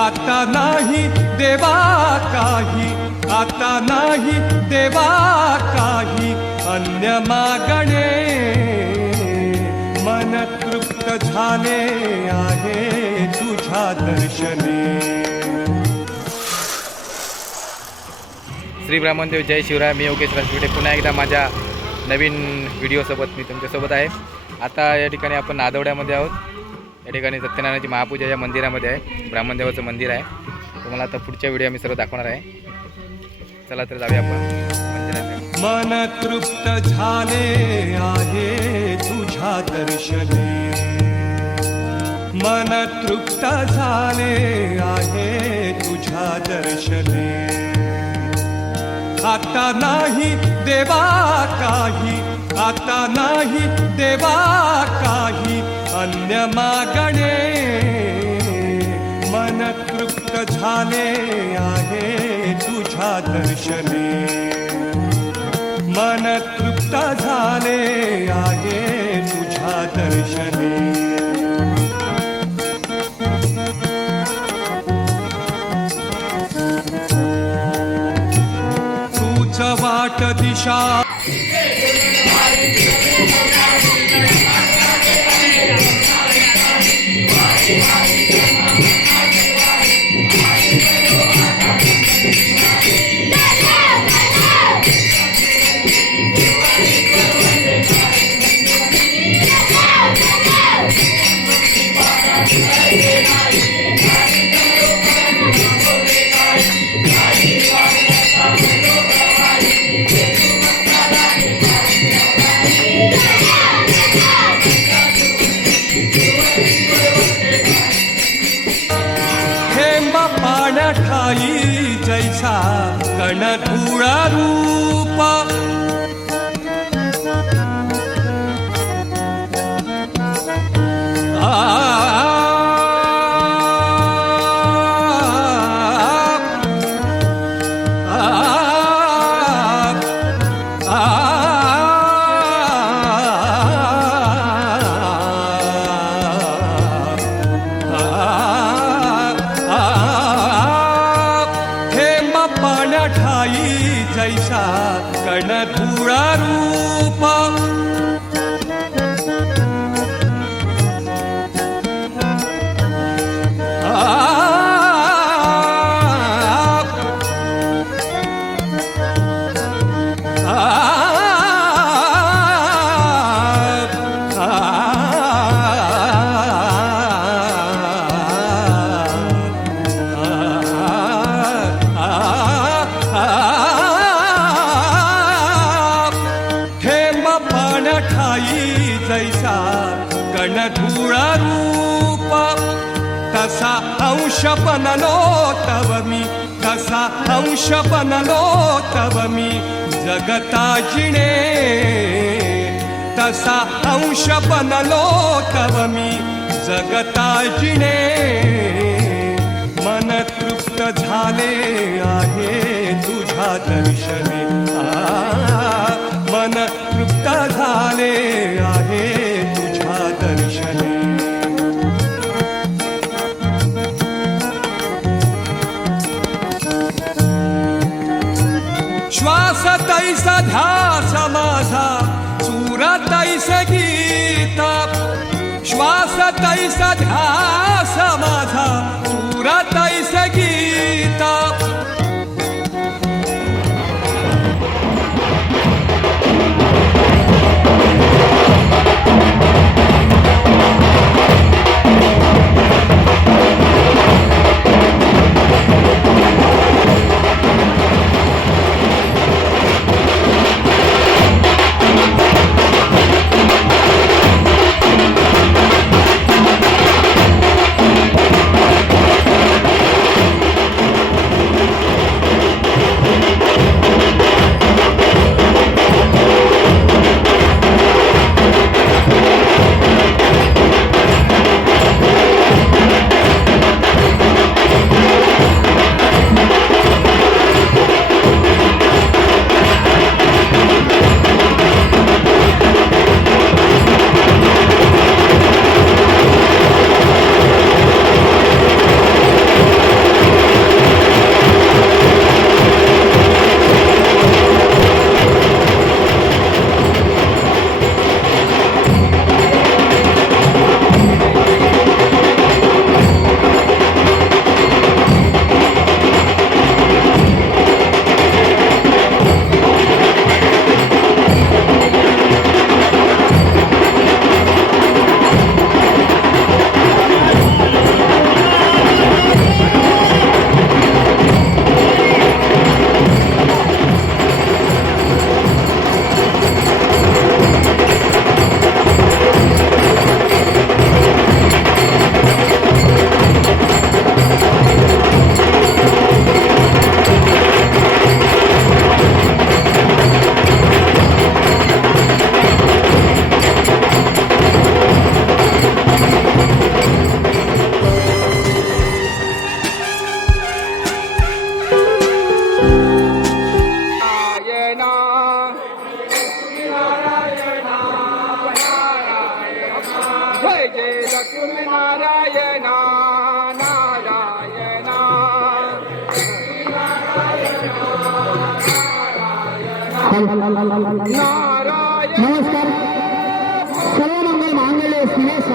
आता नाही देवा काही आता नाही देवा काही अन्य मागणे मन तृप्त झाले आहे तुझ्या दर्शने. श्री ब्राह्मणदेव जय शिवराय मी योगेश राजपेटे पुन्हा एकदा माझ्या नवीन व्हिडिओसोबत मी तुमच्यासोबत आहे. आता या ठिकाणी आपण नादवड्यामध्ये आहोत. या ठिकाणी सत्यनारायणाची महापूजा या मंदिरामध्ये आहे. ब्राह्मणदेवाचं मंदिर आहे. तुम्हाला आता पुढच्या व्हिडिओ मी सर्व दाखवणार आहे. चला तर जाऊया आपण. मन तृप्त झाले आहे तुझ्या दर्शने. मन तृप्त झाले आहे तुझ्या दर्शने. आता नाही देवा काही आता नाही देवा काही. अन्य मागणे मन तृप्त झाले आहे तुझ्या दर्शने. मन तृप्त झाले आहे तुझ्या दर्शने. तूच वाट दिशा तसा अंश बनलो तव मी तसा अंश बनलो तव मी जगता जिणे तसा अंश बनलो तव मी जगता जिणे मन तृप्त झाले आहे तुझ्या दर्शने. मन तृप्त झाले आहे श्वास ध्यासा माझा चूर तैस गीत. श्वास तैस ध्यासा माझा चूर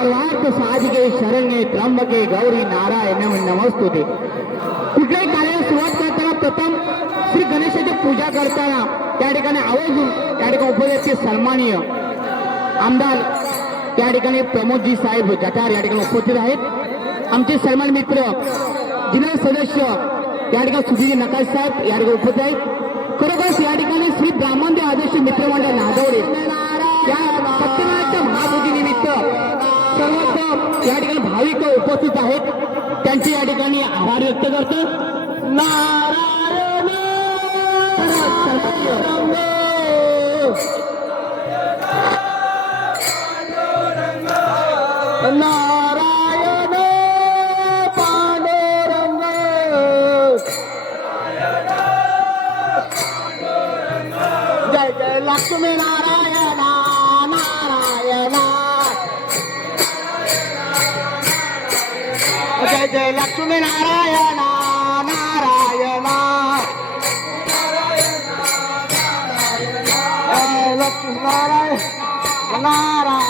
सर्वार्थ साधिके शरण्ये त्र्यंबके गौरी नारायण नमस्तुते. कुठल्याही कार्याला सुरुवात करताना प्रथम श्री गणेशाची पूजा करताना त्या ठिकाणी आवर्जून त्या ठिकाणी उपस्थित सन्माननीय आमदार त्या ठिकाणी प्रमोदजी साहेब जठार या ठिकाणी उपस्थित आहेत. आमचे सन्मान मित्र जिल्हा सदस्य या ठिकाणी सुधीर नकाश साहेब या ठिकाणी उपस्थित आहेत. खरोखरच या ठिकाणी श्री ब्राह्मणदेव आदर्श मित्रमंडळ नागवडे या सत्यनारायणच्या महापूजी सर्वत्र या ठिकाणी भाविक उपस्थित आहेत. त्यांचे या ठिकाणी आभार व्यक्त करतो. नारायण लक्ष्मी नारायण नारायण लक्ष्मी नारायण नारायण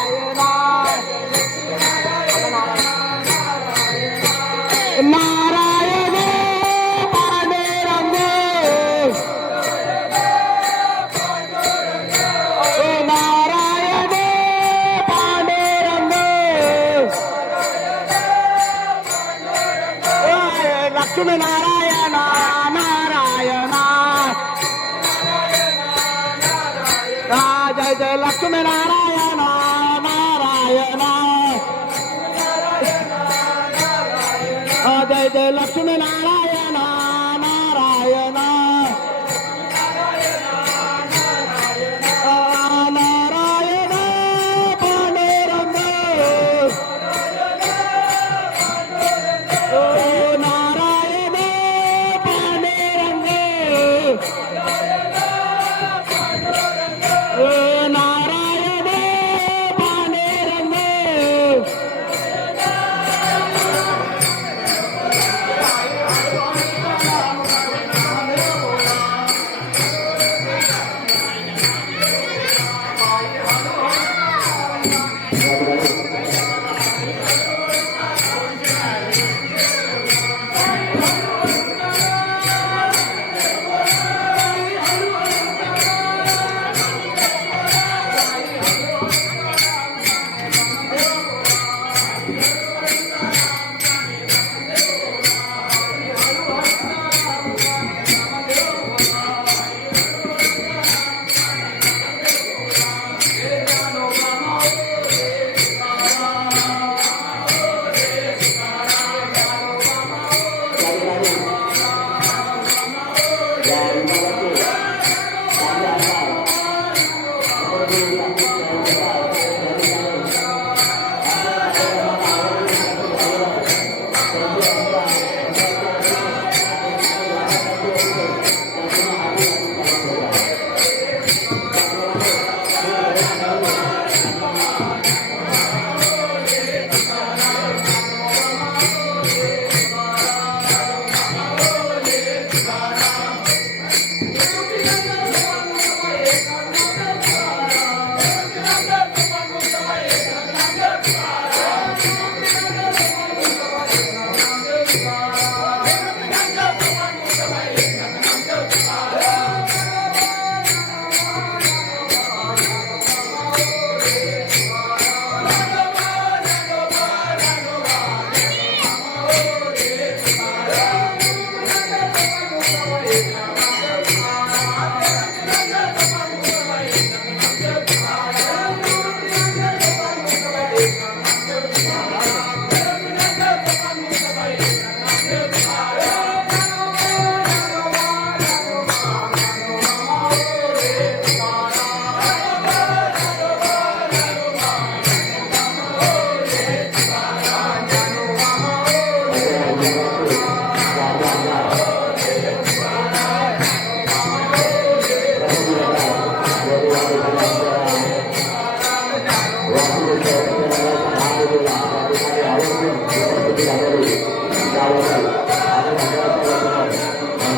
जय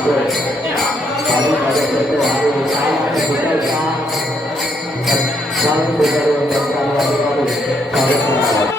Thank you.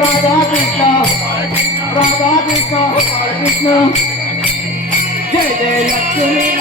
राधा कृष्ण राधा कृष्ण कृष्ण. जय जय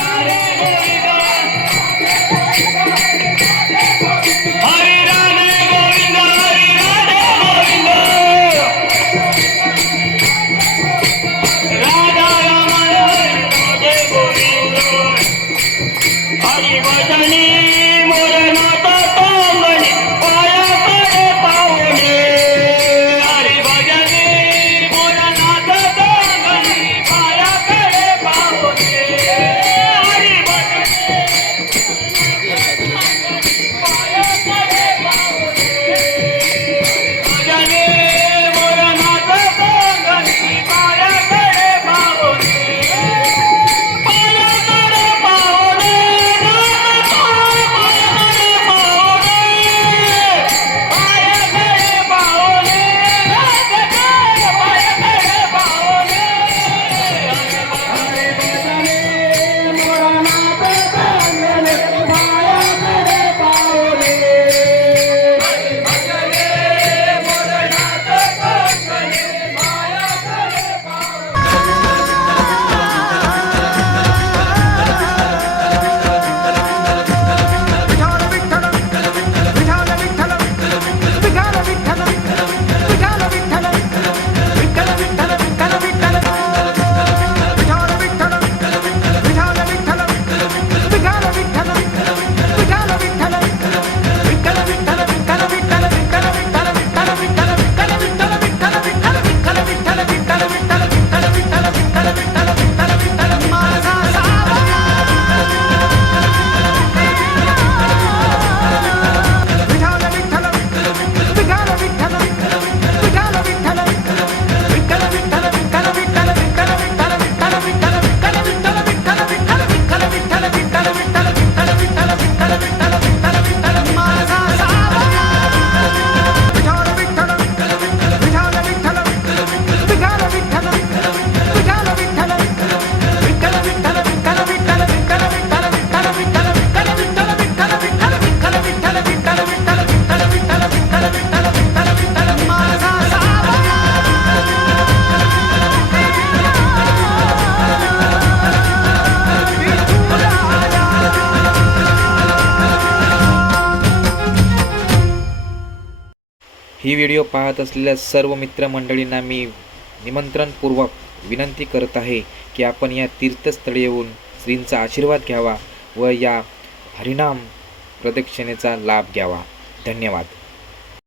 ही व्हिडिओ पाहत असलेल्या सर्व मित्रमंडळींना मी निमंत्रणपूर्वक विनंती करत आहे की आपण या तीर्थस्थळी येऊन श्रींचा आशीर्वाद घ्यावा व या हरिनाम प्रदक्षिणेचा लाभ घ्यावा. धन्यवाद.